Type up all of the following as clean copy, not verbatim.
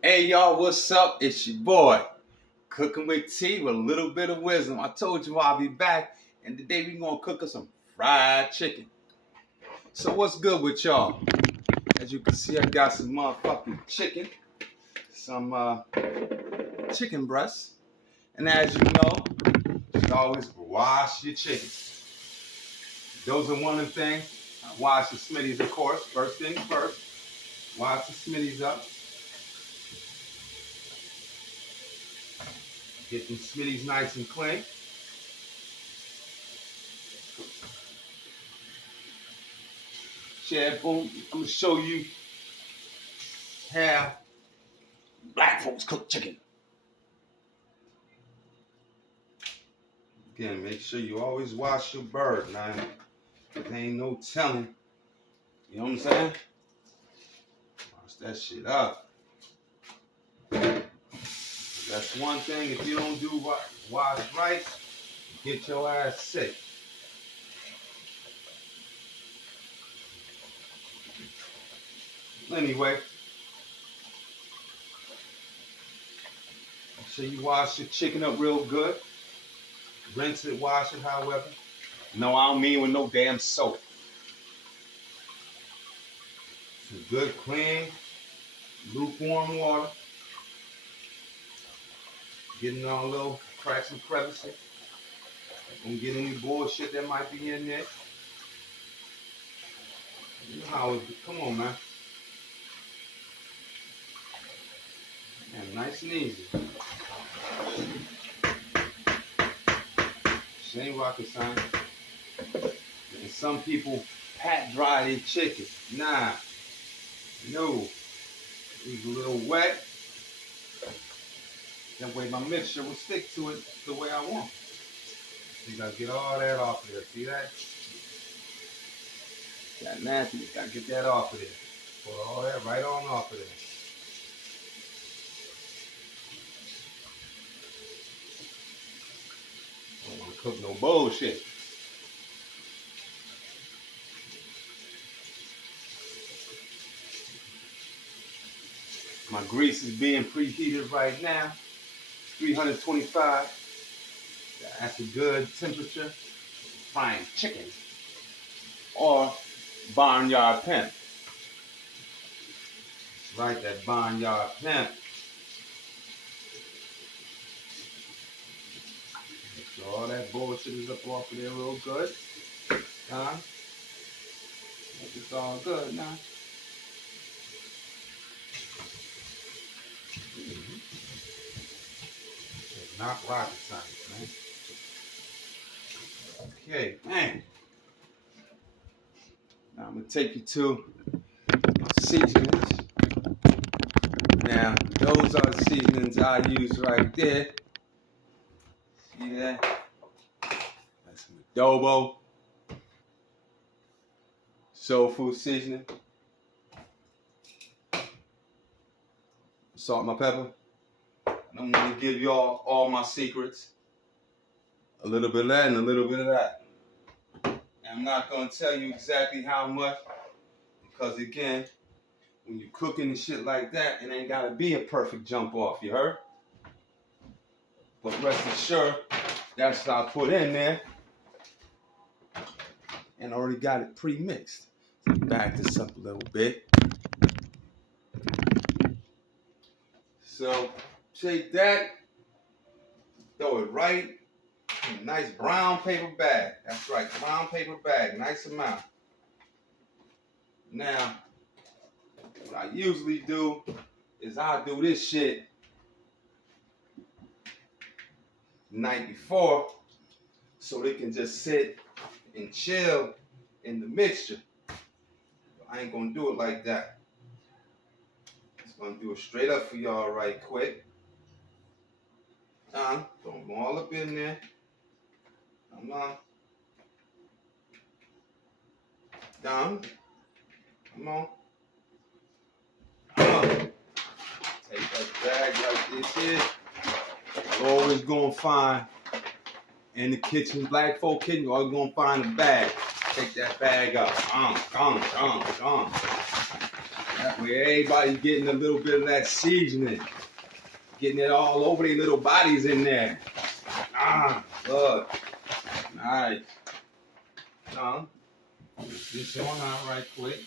Hey y'all, what's up? It's your boy, Cooking with T with a little bit of wisdom. I told you I'll be back, and today we gonna cook us some fried chicken. So what's good with y'all? As you can see, I got some motherfucking chicken, some chicken breasts, and as you know, you should always wash your chicken. Those are one of the things. Wash the smitties, of course. First things first. Wash the smitties up. Get them smitties nice and clean. Share, boom. I'm gonna show you how black folks cook chicken. Again, make sure you always wash your bird. Now, there ain't no telling. You know what I'm saying? Wash that shit up. That's one thing. If you don't do wash right, get your ass sick. Anyway, make sure you wash your chicken up real good. Rinse it, wash it, however. No, I don't mean with no damn soap. Some good, clean, lukewarm water. Getting all little cracks and crevices. Don't get any bullshit that might be in there. You know how it, come on, man. And nice and easy. This ain't rocket science. And some people pat dry their chicken. Nah. No. It's a little wet. That way my mixture will stick to it the way I want. You gotta get all that off of there. See that? That nasty. You gotta get that off of there. Pull all that right on off of there. Don't want to cook no bullshit. My grease is being preheated right now. 325. That's a good temperature. Frying chicken or barnyard pimp. Right, that barnyard pimp. Make sure all that bullshit is up off of there real good. It's all good now. It's not rocket science, man. Okay, man. Now I'm gonna take you to my seasonings. Now, those are the seasonings I use right there. See that? That's some adobo, soul food seasoning, salt, my pepper. I'm going to give y'all all my secrets. A little bit of that and a little bit of that. And I'm not going to tell you exactly how much, because again, when you're cooking and shit like that, it ain't got to be a perfect jump off, you heard? But rest assured, that's what I put in there. And already got it pre-mixed. So back this up a little bit. So take that, throw it right in a nice brown paper bag. That's right, brown paper bag, nice amount. Now, what I usually do is I do this shit the night before so they can just sit and chill in the mixture. I ain't gonna do it like that. Just gonna do it straight up for y'all right quick. Don't go all up in there. Come on. Down. Come on. Come on. Take that bag like this here. You're always gonna find in the kitchen, black folk kitchen, you're always gonna find a bag. Take that bag up. Come. That way everybody's getting a little bit of that seasoning. Getting it all over their little bodies in there. Look. Nice. This on out right quick.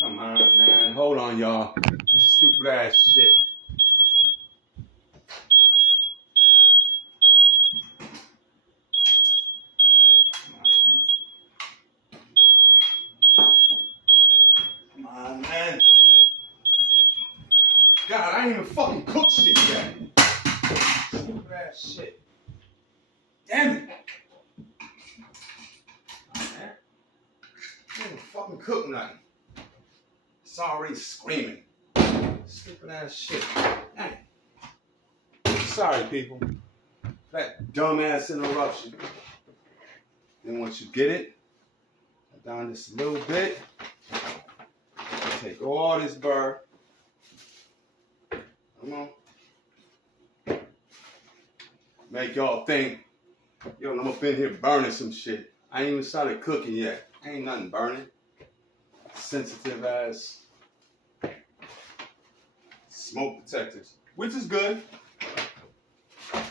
Come on, man. Hold on, y'all. This stupid ass shit. Come on, man. God, I ain't even fucking cook shit yet. Stupid ass shit. Damn it. Man. I ain't even fucking cook nothing. It's already screaming. Stupid ass shit. Dang. Sorry, people. That dumbass interruption. Then once you get it, down just a little bit. Take all this burr. Come on. Make y'all think, yo, I'm up in here burning some shit. I ain't even started cooking yet. Ain't nothing burning. Sensitive ass smoke detectors, which is good.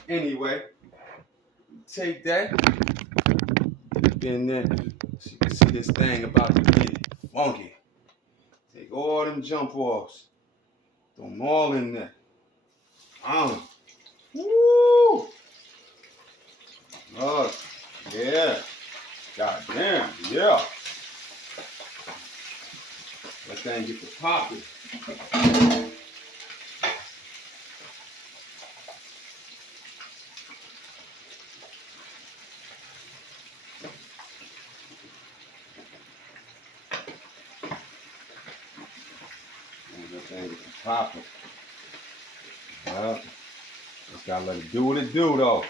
Anyway, take that. In there, so you can see this thing about to get funky. Take all them jump offs. Throw them all in there. Woo! Look, yeah. Goddamn, yeah. That thing get to popping. That thing get to popping. Well, just gotta let it do what it do, though.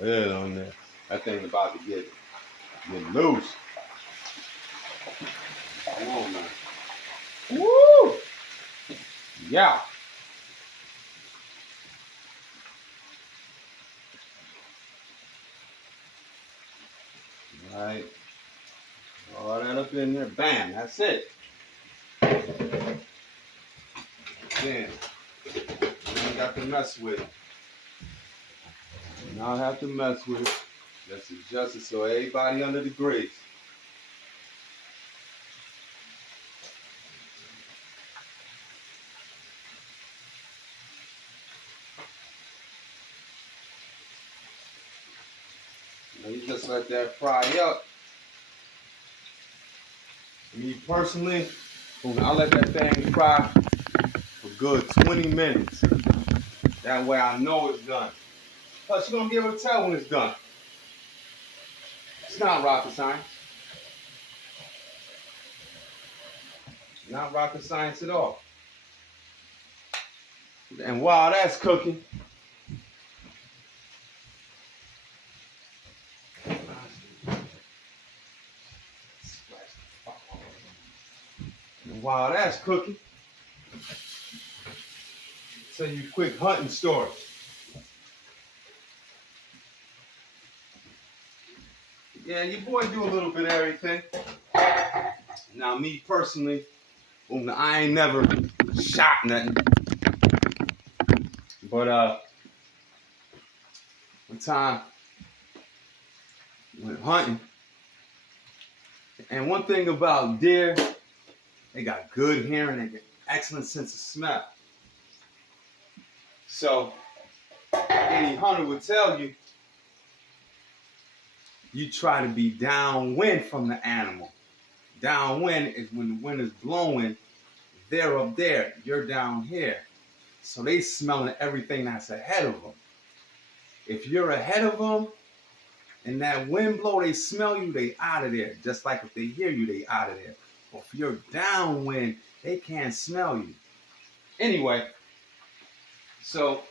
Lid on there. That thing about to get loose. Come on, man. Woo! Yeah. All right. All that up in there. Bam. That's it. Damn. You ain't got to mess with it. You don't have to mess with it. Just adjust it so everybody under the grease. Now you just let that fry up. Me personally, I let that thing fry for good 20 minutes. That way I know it's done. Plus you're gonna be able to tell when it's done. It's not rocket science. Not rocket science at all. And while that's cooking, tell you a quick hunting story. Yeah, your boy do a little bit of everything. Now me personally, I ain't never shot nothing. But one time went hunting. And one thing about deer, they got good hearing, they got excellent sense of smell. So any hunter would tell you, you try to be downwind from the animal. Downwind is when the wind is blowing, they're up there, you're down here. So they smelling everything that's ahead of them. If you're ahead of them and that wind blow, they smell you, they out of there. Just like if they hear you, they out of there. But if you're downwind, they can't smell you. Anyway, so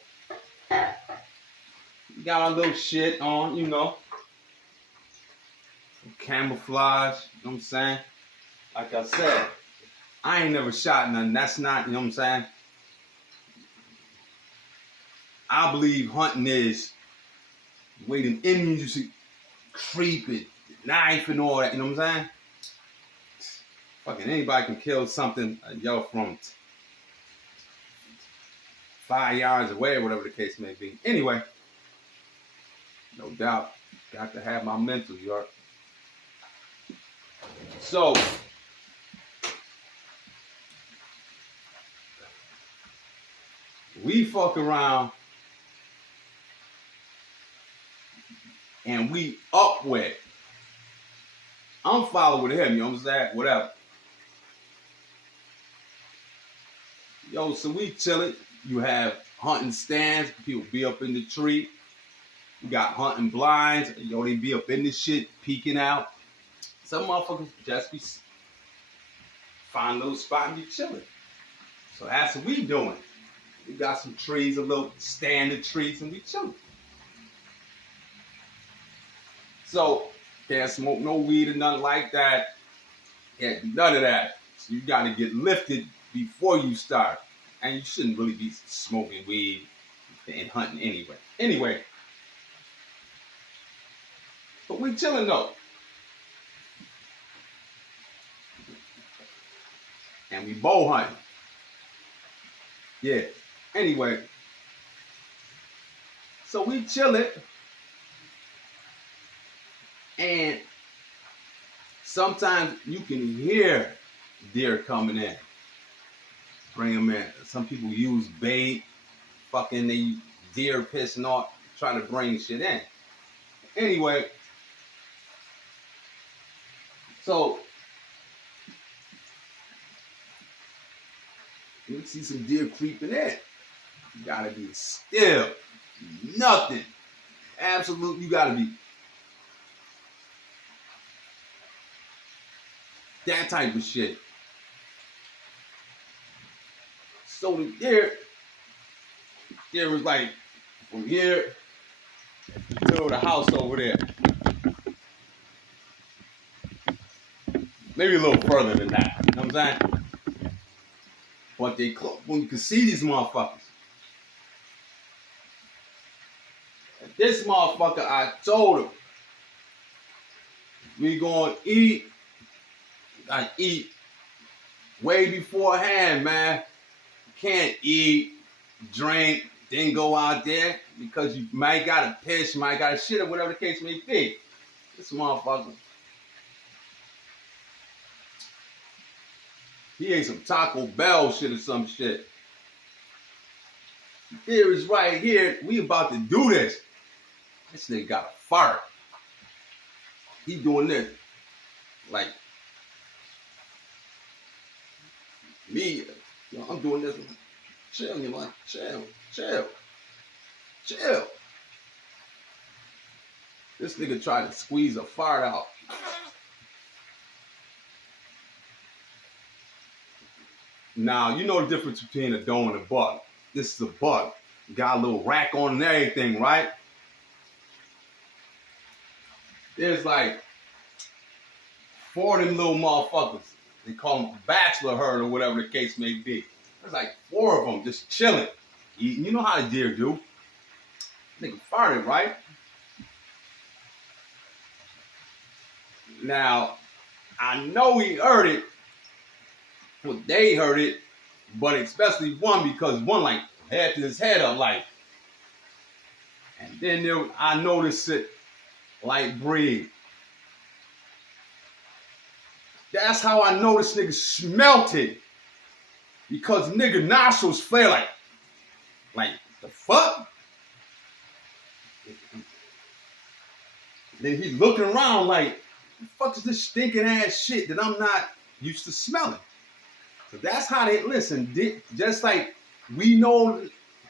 We got our little shit on, you know. Camouflage, you know what I'm saying? Like I said, I ain't never shot nothing. That's not, you know what I'm saying? I believe hunting is the way them Indians used to creep it, knife and all that, you know what I'm saying? Fucking anybody can kill something, yo, from 5 yards away or whatever the case may be. Anyway, no doubt, got to have my mental, you heard? So, we fuck around and we up with. I'm following him, you know what I'm saying? Whatever. Yo, so we chilling. You have hunting stands. People be up in the tree. You got hunting blinds. Yo, they be up in this shit, peeking out. Some motherfuckers just be find a little spot and be chilling. So that's what we doing. We got some trees, a little stand of trees, and we chilling. So can't smoke no weed or nothing like that. Can't do none of that. So you got to get lifted before you start. And you shouldn't really be smoking weed and hunting anyway. Anyway. But we chilling though. And we bow hunting. Yeah. Anyway. So we chilling. And sometimes you can hear deer coming in. Bring them in. Some people use bait, fucking they deer pissing off, trying to bring shit in. Anyway, so you see some deer creeping in. You gotta be still. Nothing. Absolutely, you gotta be that type of shit. So the deer was like from here to the house over there. Maybe a little further than that. You know what I'm saying? But they when you can see these motherfuckers. And this motherfucker, I told him, we gonna eat. I eat way beforehand, man. Can't eat, drink, then go out there because you might gotta piss, you might gotta shit or whatever the case may be. This motherfucker, he ate some Taco Bell shit or some shit. Here is right here. We about to do this. This nigga got a fart. He doing this. Like me. Yo, I'm doing this. Chill, you know, chill. This nigga tried to squeeze a fart out. Now, you know the difference between a doe and a buck. This is a buck. Got a little rack on and everything, right? There's like 4 of them little motherfuckers. They call them bachelor herd or whatever the case may be. There's like 4 of them just chilling, eating. You know how the deer do. Nigga farted, right? Now, I know he heard it. Well, they heard it, but especially one because one like had his head up like. And then I noticed it like breathe. That's how I know this nigga smelt it. Because nigga nostrils flare like the fuck? Then he's looking around like, the fuck is this stinking ass shit that I'm not used to smelling? So that's how they listen. Just like we know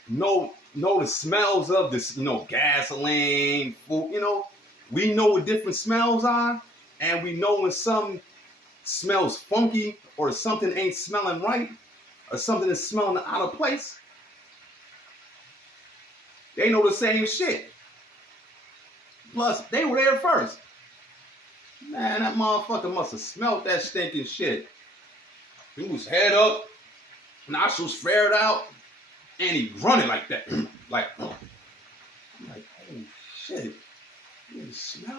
the smells of this, you know, gasoline, food, you know, we know what different smells are, and we know when something smells funky or something ain't smelling right or something is smelling out of place. They know the same shit. Plus, they were there first. Man, that motherfucker must have smelled that stinking shit. He was head up, nostrils flared out, and he running like that. like,